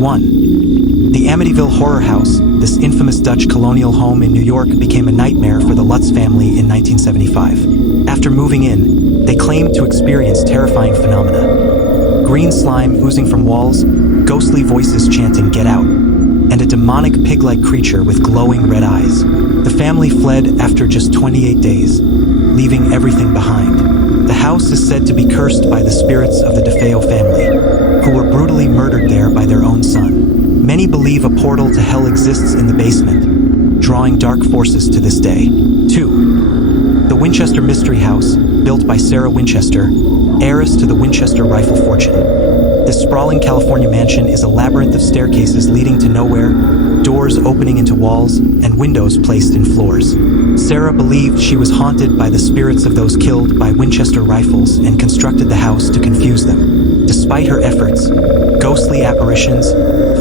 1. The Amityville Horror House, this infamous Dutch colonial home in New York, became a nightmare for the Lutz family in 1975. After moving in, they claimed to experience terrifying phenomena. Green slime oozing from walls, ghostly voices chanting "Get out," and a demonic pig-like creature with glowing red eyes. The family fled after just 28 days, leaving everything behind. The house is said to be cursed by the spirits of the DeFeo family, who were brutally murdered there by their own son. Many believe a portal to hell exists in the basement, drawing dark forces to this day. 2. The Winchester Mystery House, built by Sarah Winchester, heiress to the Winchester rifle fortune. This sprawling California mansion is a labyrinth of staircases leading to nowhere, doors opening into walls, and windows placed in floors. Sarah believed she was haunted by the spirits of those killed by Winchester rifles and constructed the house to confuse them. Despite her efforts, ghostly apparitions,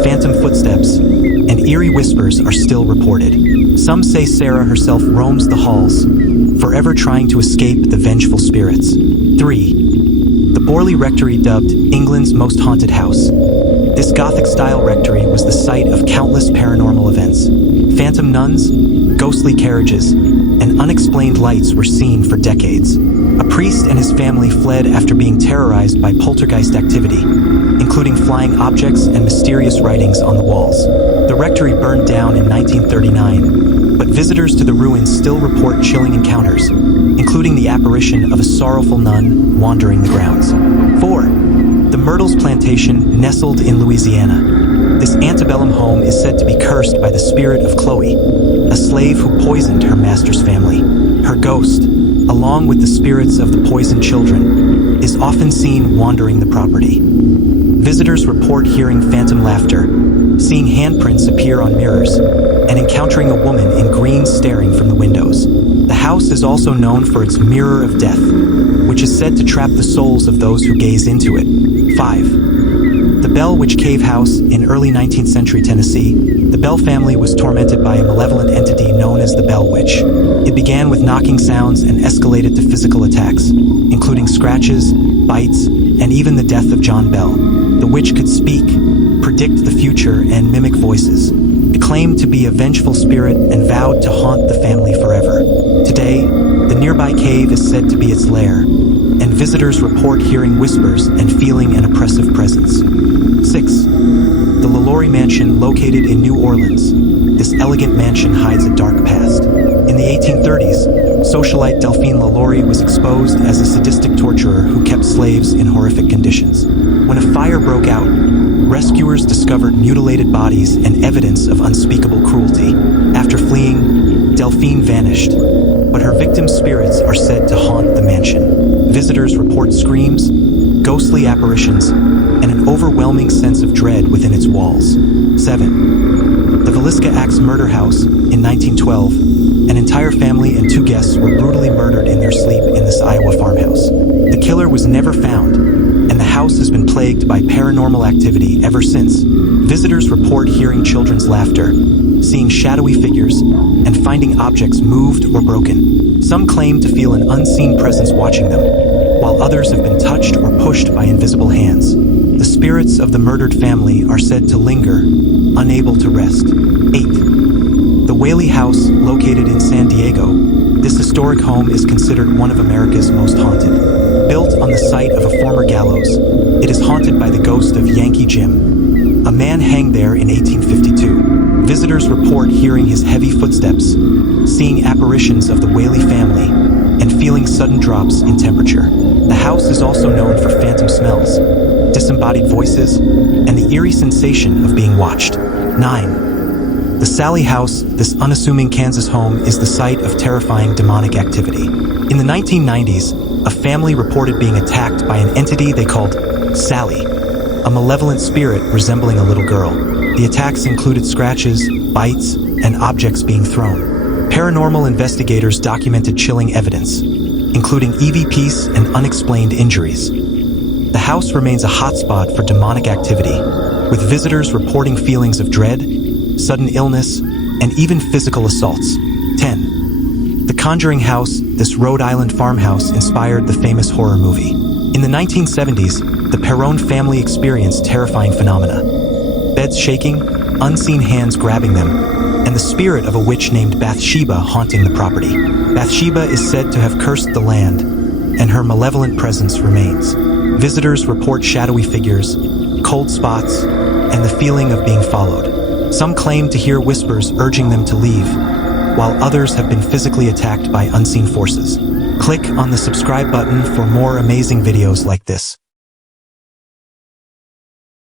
phantom footsteps, and eerie whispers are still reported. Some say Sarah herself roams the halls, forever trying to escape the vengeful spirits. 3. The Borley Rectory, dubbed England's most haunted house. This Gothic-style rectory was the site of countless paranormal events. Phantom nuns, ghostly carriages, and unexplained lights were seen for decades. A priest and his family fled after being terrorized by poltergeist activity, including flying objects and mysterious writings on the walls. The rectory burned down in 1939, but visitors to the ruins still report chilling encounters, including the apparition of a sorrowful nun wandering the grounds. 4. The Myrtles Plantation, nestled in Louisiana. This antebellum home is said to be cursed by the spirit of Chloe, a slave who poisoned her master's family. Her ghost, along with the spirits of the poisoned children, is often seen wandering the property. Visitors report hearing phantom laughter, seeing handprints appear on mirrors, and encountering a woman in green staring from the windows. The house is also known for its mirror of death, which is said to trap the souls of those who gaze into it. 5. The Bell Witch Cave House in early 19th century Tennessee. The Bell family was tormented by a malevolent entity known as the Bell Witch. It began with knocking sounds and escalated to physical attacks, including scratches, bites, and even the death of John Bell. The witch could speak, predict the future, and mimic voices. It claimed to be a vengeful spirit and vowed to haunt the family forever. Today, the nearby cave is said to be its lair, and visitors report hearing whispers and feeling an oppressive presence. 6. The LaLaurie Mansion, located in New Orleans. This elegant mansion hides a dark past. In the 1830s, socialite Delphine LaLaurie was exposed as a sadistic torturer who kept slaves in horrific conditions. When a fire broke out, rescuers discovered mutilated bodies and evidence of unspeakable cruelty. After fleeing, Delphine vanished, but her victims' spirits are said to haunt the mansion. Visitors report screams, ghostly apparitions, and an overwhelming sense of dread within its walls. 7. The Villisca Axe Murder House in 1912. An entire family and 2 guests were brutally murdered in their sleep in this Iowa farmhouse. The killer was never found, and the house has been plagued by paranormal activity ever since. Visitors report hearing children's laughter, seeing shadowy figures, and finding objects moved or broken. Some claim to feel an unseen presence watching them, while others have been touched or pushed by invisible hands. The spirits of the murdered family are said to linger, unable to rest. 8. The Whaley House, located in San Diego. This historic home is considered one of America's most haunted. Built on the site of a former gallows, it is haunted by the ghost of Yankee Jim, a man hanged there in 1852. Visitors report hearing his heavy footsteps, seeing apparitions of the Whaley family, and feeling sudden drops in temperature. The house is also known for phantom smells, disembodied voices, and the eerie sensation of being watched. 9. The Sally House, this unassuming Kansas home, is the site of terrifying demonic activity. In the 1990s, a family reported being attacked by an entity they called Sally, a malevolent spirit resembling a little girl. The attacks included scratches, bites, and objects being thrown. Paranormal investigators documented chilling evidence, including EVPs and unexplained injuries. The house remains a hotspot for demonic activity, with visitors reporting feelings of dread, sudden illness, and even physical assaults. 10. The Conjuring House, this Rhode Island farmhouse, inspired the famous horror movie. In the 1970s, the Perron family experienced terrifying phenomena. beds shaking, unseen hands grabbing them, and the spirit of a witch named Bathsheba haunting the property. Bathsheba is said to have cursed the land, and her malevolent presence remains. Visitors report shadowy figures, cold spots, and the feeling of being followed. Some claim to hear whispers urging them to leave, while others have been physically attacked by unseen forces. Click on the subscribe button for more amazing videos like this.